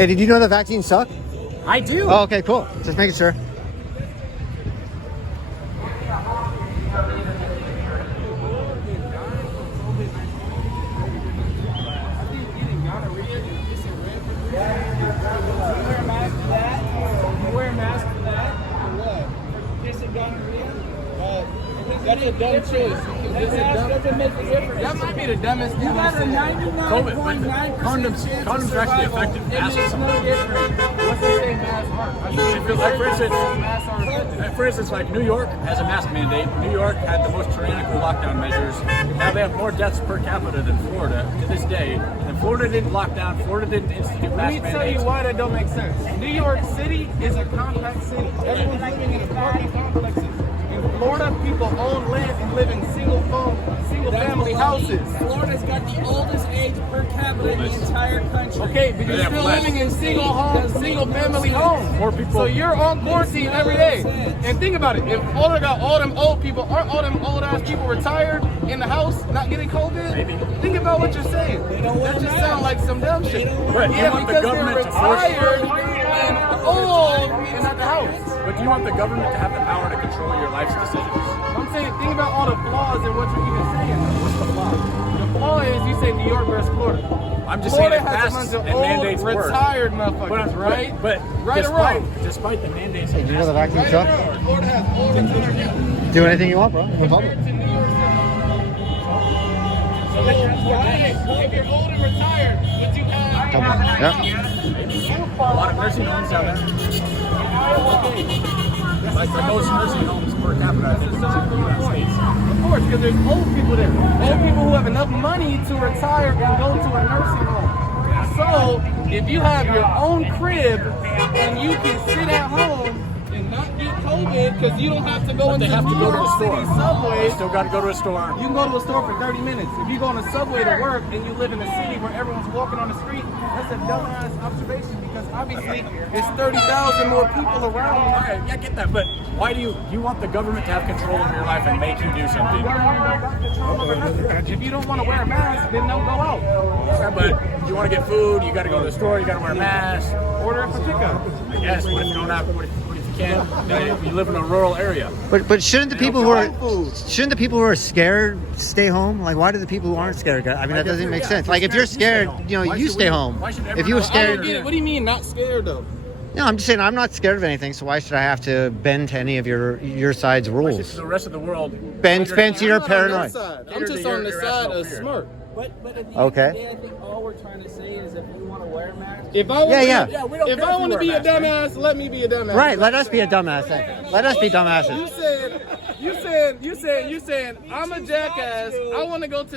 Hey, did you know the vaccines suck? I do. Oh, okay, cool. Just making sure. That's a dumb choice. Doesn't make a difference. That might be the dumbest thing. You got a 99.9% condoms are actually effective. It makes no difference. What's the same mask aren't? For instance, like New York has a mask mandate. New York had the most tyrannical lockdown measures. Now they have more deaths per capita than Florida to this day. And Florida didn't lock down. Florida didn't institute mask mandates. Let me tell you why that don't make sense. New York City is a compact city. Everyone's living in apartment complexes. In Florida, people own land and live in single family houses. Florida's got the oldest age per capita in the entire country. Okay, but you're still living in single family homes. More people. So you're on quarantine every day. And think about it. If Florida got all them old people, aren't all them old ass people retired in the house, not getting COVID? Maybe. Think about what you're saying. That just sounds like some dumb shit. But yeah, you want the because government they're to force retired and old and at the house. But do you want the government to have the power to control your life's decisions? I'm saying, think about all the flaws in what you're even saying. What's the flaw? The flaw is you say New York versus Florida. I'm just Florida saying if has masks a bunch and of mandates old, work. retired motherfuckers, right? But right or wrong? despite the mandates, Hey, do you know the vaccine suck? Florida has old, retired. Do anything you want, bro. No problem. If you're old and retired, but you have Yeah. a lot of nursing homes down there. Like the most nursing homes per capita, I think, in the United States. Of course, because there's old people there. Old people who have enough money to retire and go to a nursing home. So, if you have your own crib and you can sit at home and not get COVID because you don't have to go into They have to New go to York a store. City subway. They still got to go to a store. You can go to a store for 30 minutes. If you go on a subway to work and you live in a city where everyone's walking on the street, that's a dumbass observation because obviously there's 30,000 more people around. Okay, yeah, I get that, but why do you want the government to have control over your life and make you do something? If you don't want to wear a mask, then don't go out. Yeah, but you want to get food, you got to go to the store, you got to wear a mask. Order it for pickup. I guess, what if you don't have, what if you can't, you live in a rural area? But shouldn't the people who are scared stay home? Like, why do the people who aren't scared go? I mean, that doesn't make sense. Like, if you're scared, you know, you stay home. If you were I don't scared, get it. What do you mean not scared though? no, I'm just saying I'm not scared of anything. So why should I have to bend to any of your side's rules? The rest of the world. Spence, you're I'm not on paranoid. that side. I'm just on the side of smart. But at the end of Okay. the day, I think all we're trying to say is if you want to wear a mask, If I want Yeah. if I want to be a dumbass, let me be a dumbass. Right, let us be a dumbass then. Let us be dumbasses. You said I'm a jackass. I want to go to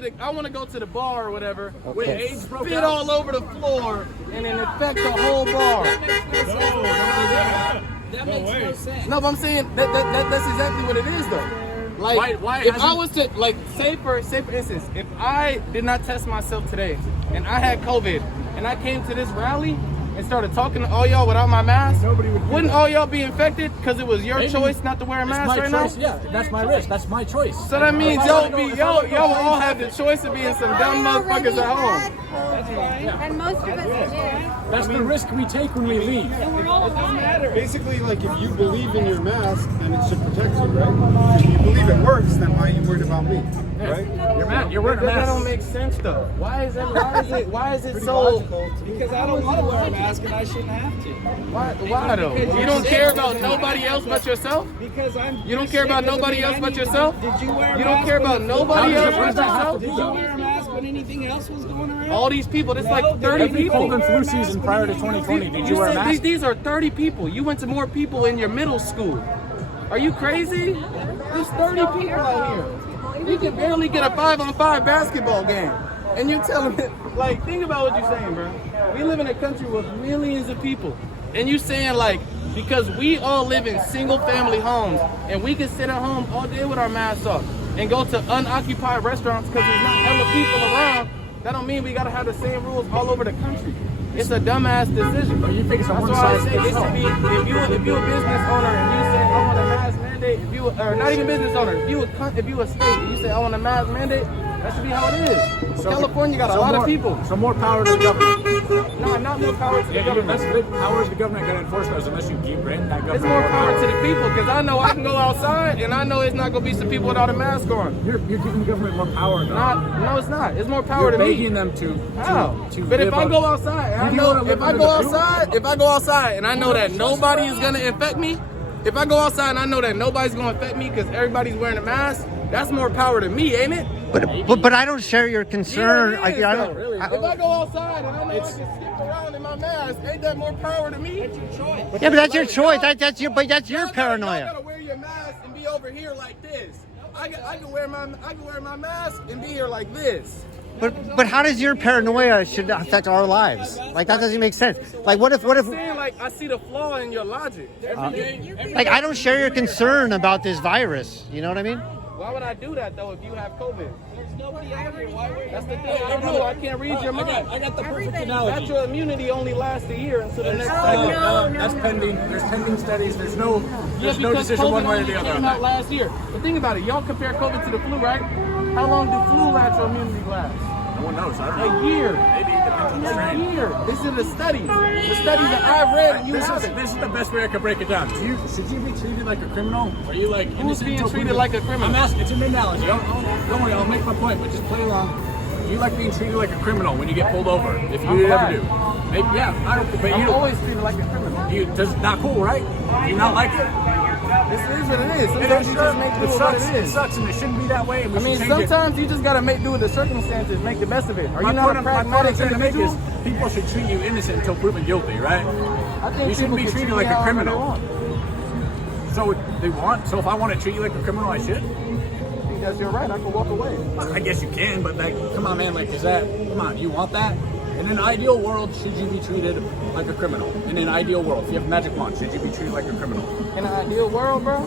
the bar or whatever. With Okay. AIDS spit all over the floor and then infect the whole bar. that makes no sense. No, but I'm saying that's exactly what it is though. Like Why if I was to say for instance, if I did not test myself today and I had COVID and I came to this rally and started talking to all y'all without my mask, wouldn't all y'all be infected because it was your choice not to wear a mask right now? Yeah, that's my risk. That's my choice. So that means y'all will all have the choice of being some dumb motherfuckers at home. That's right. And most of us do. That's the risk we take when we leave. Basically, like if you believe in your mask, then it should protect you, right? If you believe it works, then why are you worried about me, right? You're wearing a That mask. don't make sense though. Why is it so? Because I don't want to wear a mask and I shouldn't have to. Why though? You don't care about nobody else but yourself? Because You don't care about nobody else but yourself? Did you wear a You don't mask care about when- nobody else but yourself? Did you wear a mask when anything else was going around? All these people, there's like 30 Every people. cold and flu season prior to 2020, did you wear a said mask? these are 30 people. You went to more people in your middle school. Are you crazy? There's 30 people out here. You can barely get a 5-on-5 basketball game. And you're telling me, like, think about what you're saying, bro. We live in a country with millions of people. And you saying, like, because we all live in single family homes and we can sit at home all day with our masks off and go to unoccupied restaurants because there's not hella people around, that don't mean we gotta have the same rules all over the country. It's a dumbass decision. You think it's a That's why I say it should be, if you a business owner and you say I want a mask mandate, or not even business owner, if you a state and you say I want a mask mandate, That should be how it is. So- California got a so lot more- of people. So more power to the government. No, not more power to the Yeah, government. that's the power is the government going to enforce those unless you keep granting that government It's more power to the people because I know I can go outside and I know it's not going to be some people without a mask on. You're giving the government more power. Though. No, it's not. It's more power You're to me. begging them to How? to But if live I up- go outside, and I You do know wanna live if I under go the rule? outside, and I know that nobody is gonna infect me. If I go outside and I know that nobody's gonna infect me because everybody's wearing a mask, that's more power to me, ain't it? But I don't share your concern. Yeah, it is, I though. don't. If I go outside and I know I can skip around in my mask, ain't that more power to me? That's your choice. Yeah, but that's your choice. That's your Y'all paranoia. gotta wear your mask and be over here like this. I can wear my mask and be here like this. But how does your paranoia should affect our lives? Like that doesn't make sense. Like what if I'm saying, like, I see the flaw in your logic. like I don't share your concern about this virus. You know what I mean? Why would I do that though if you have COVID? There's nobody out here. Why would That's the thing. I know I can't read your mind. I got the perfect Everything. analogy. Natural immunity only lasts a year until the next Oh, cycle. no. That's pending. There's pending studies. There's no Because decision COVID one way or only the other came on out that. last year. But think about it. Y'all compare COVID to the flu, right? How long do flu natural immunity last? No one knows. I don't know. A year. Maybe it depends on the A strain. year. This is the studies. The studies that I've read and you haven't. This is the best way I could break it down. Should you be treated like a criminal? Are you like Who's innocent being until treated proven- like a criminal? I'm asking. It's an analogy. Don't worry. I'll make my point, but just play along. Do you like being treated like a criminal when you get pulled over? If you I'm ever black. do. Maybe, yeah, I don't. But I'm you always treated like a criminal. You does not cool, right? Do you not like it? This is what it is. It Sometimes is. you just make do It with what sucks. it It is. sucks, and it shouldn't be that way. And we I mean, should change it. sometimes you just gotta make do with the circumstances, make the best of it. Are you My not point a I'm trying pragmatic to make individual? is people should treat you innocent until proven guilty, right? I think You shouldn't people be can treated treat like me a however they criminal. want. So they want. So if I want to treat you like a criminal, I should. Because you're right, I can walk away. I guess you can, but like, come on, man. Like, is that? Come on, you want that? In an ideal world, should you be treated like a criminal? In an ideal world, if you have a magic wand, should you be treated like a criminal? In an ideal world, bro.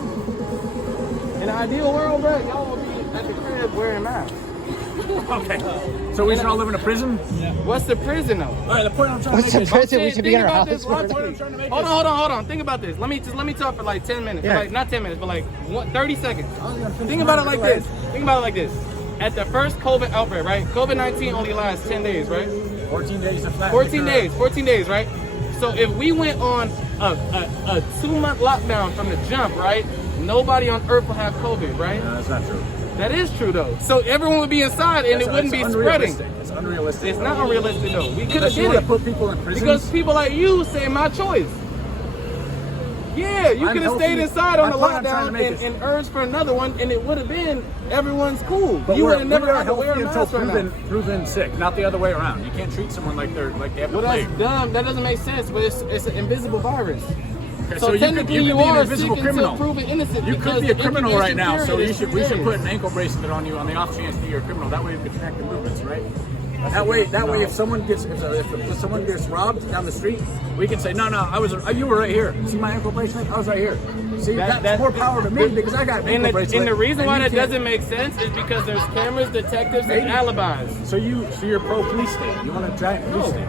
In an ideal world, bro, y'all will be at the crib wearing masks. Okay. So we should all live in a prison? What's the prison though? All right. The point I'm trying What's to the make is. prison? We should be in our house. Hold on. Think about this. Let me talk for like 10 minutes. Yeah. Like not 10 minutes, but like 30 seconds. Think about it like this. At the first COVID outbreak, right? COVID-19 only lasts 10 days, right? 14 days of flat. 14 days, right? So if we went on a 2-month lockdown from the jump, right? Nobody on earth will have COVID, right? No, that's not true. That is true though. So everyone would be inside and it wouldn't be spreading. It's unrealistic. It's not unrealistic though. We could have Unless you did want to it put people in prisons. because people like you say my choice. Yeah, you I'm could have healthy. stayed inside on My the point I'm trying to lockdown make is- and urged for another one, and it would have been everyone's cool. But You we're, would have never we are had to wear a healthy until mask right now. proven sick, not the other way around. You can't treat someone like they have the Well, that's plague. dumb. That doesn't make sense. But it's an invisible virus. Okay, So you technically, could you be an are invisible seeking to criminal. prove it innocent. You because could be a the criminal right incubation now, so period we is should 3 days. put an ankle bracelet on you on the off chance that you're a criminal. That way you can track the movements, right? That way, if someone gets robbed down the street, we can say, no, you were right here. See my ankle bracelet? I was right here. See, that's more power to me because I got an ankle bracelet. And the reason why you that can't. doesn't make sense is because there's cameras, detectives, and alibis. So you're pro police state. You want a giant police state.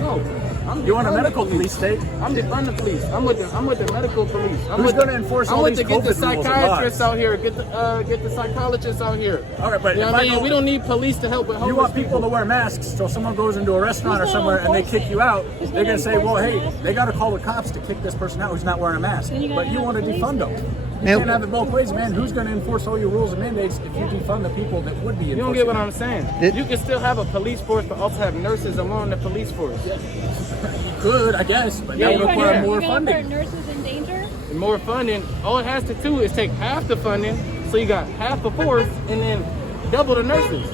No. You want a medical police state? I'm defunding the police. I'm with the medical police. Who's going to enforce all these I'm with the COVID rules and psychiatrists laws? out here, get the psychologists out here. All right, but You know if what I I mean? go- We don't need police to help with homeless You want people to wear masks, so if someone goes into a restaurant or somewhere and they kick you out, they're going to say, well, hey, they got to call the cops to kick this person out who's not wearing a mask. But you want to defund them. You Now- can't have it both ways, man. Who's going to enforce all your rules and mandates if you defund the people that would be enforcing You don't get what them? I'm saying. Did- You can still have a police force, but also have nurses along the police force. You could, I guess, but Yeah, that you would can. require You're more gonna put funding. nurses in danger? And more funding. All it has to do is take half the funding, so you got half the force, and then double the nurses.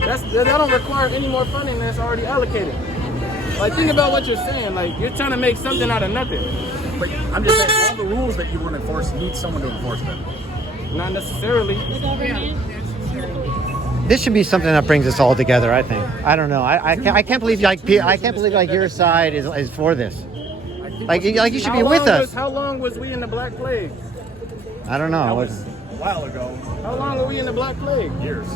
That don't require any more funding that's already allocated. Like, think about what you're saying. Like, you're trying to make something out of nothing. But I'm just saying, all the rules that you want to enforce need someone to enforce them. Not necessarily. The government? This should be something that brings us all together. I think. I don't know. I can't believe like your side is for this. Like you should be with us. How long was we in the Black Plague? I don't That know. was a while ago. How long were we in the Black Plague? Years.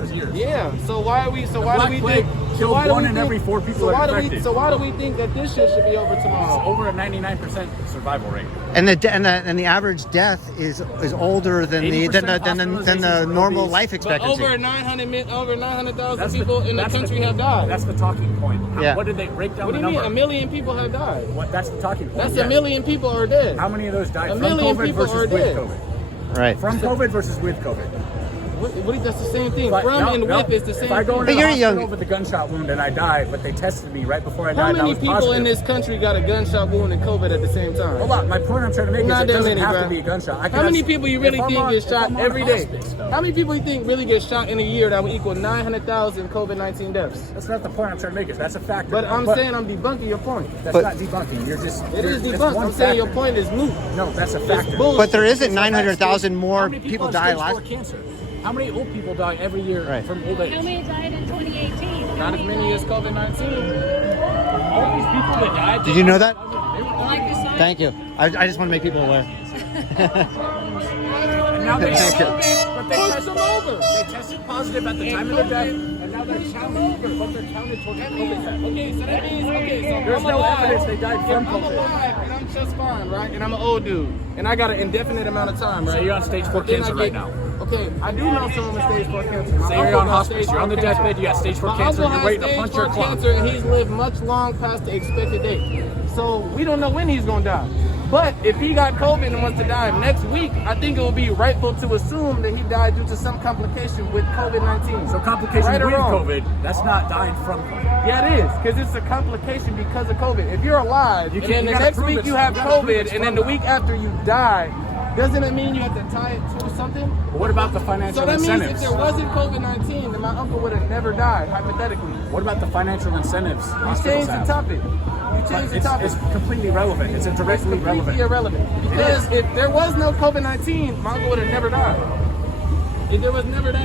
That was years. Yeah. So why are we? So why do we Black think? Plague killed one in every 4 people So why that do we? infected. So why do we think that this shit should be over It's tomorrow? over a 99% survival rate. And the average death is older than the 80% normal hospitalizations. life But expectancy. over 900,000 That's people in the that's country have died. That's the talking point. Yeah. What did they break down What do the you mean? number? 1 million people have died. What? That's the talking point. That's yes. 1 million people are dead. How many of those died A from million COVID people versus are with dead. COVID? Right. From COVID versus with COVID. That's the same thing. But From no, and no. with is the same If I go thing. into But the you're hospital young. with a gunshot wound and I die, but they tested me right before I died, How and I many was people positive. in this country got a gunshot wound and COVID at the same time? Hold on, my point I'm trying to make Not is it that doesn't many, have bro. to be a gunshot. I can How many have- people you if really I'm think on- get if shot I'm on every day? hospice, though. How many people you think really get shot in a year that will equal 900,000 COVID-19 deaths? That's not the point I'm trying to make. That's a factor. But I'm saying I'm debunking your point. that's But- not debunking. You're just It is it's debunked. one I'm saying your factor. point is moot. No, that's a It's factor. bullshit. But there isn't It's a 900,000 fact. more How many people have die stage last. 4 cancer? How many old people die every year Right. from old age? How many died in 2018? Not as many as COVID-19. All these people that died. Did you know that? Like the sign. Thank you. I just want to make people aware. And now they Thank you. but they Push tested, them over. they tested positive at the time of their death, and now they're counted, but they're counted towards the COVID test. Okay, so that means, so There's I'm no alive. evidence they died from If I'm COVID. alive and I'm just fine, right? And I'm an old dude, and I got an indefinite amount of time, right? So you're on stage 4 Then I cancer get- right now. Okay, I do know someone with stage 4 cancer. My Say you're uncle on got hospice, stage you're on the 4 cancer. deathbed, you got stage 4 My cancer, uncle you're has waiting to stage punch 4 your clock. cancer, and he's lived much long past the expected date. So we don't know when he's gonna die. But if he got COVID and wants to die next week, I think it would be rightful to assume that he died due to some complication with COVID-19. So complication Right or with wrong? COVID, that's not dying from COVID. Yeah, it is, because it's a complication because of COVID. If you're alive, You and can't- then you the gotta next prove week it's- you have you gotta prove COVID, it's and then from the week after you die, doesn't it mean you have to tie it to something? But what about the financial So that means if incentives? there wasn't COVID-19, then my uncle would have never died, hypothetically. What about the financial incentives You hospitals changed the have? topic. You changed the It's, topic. it's completely relevant. It's directly Completely relevant. irrelevant. Because if there was no COVID-19, my uncle would have never died. If there was never that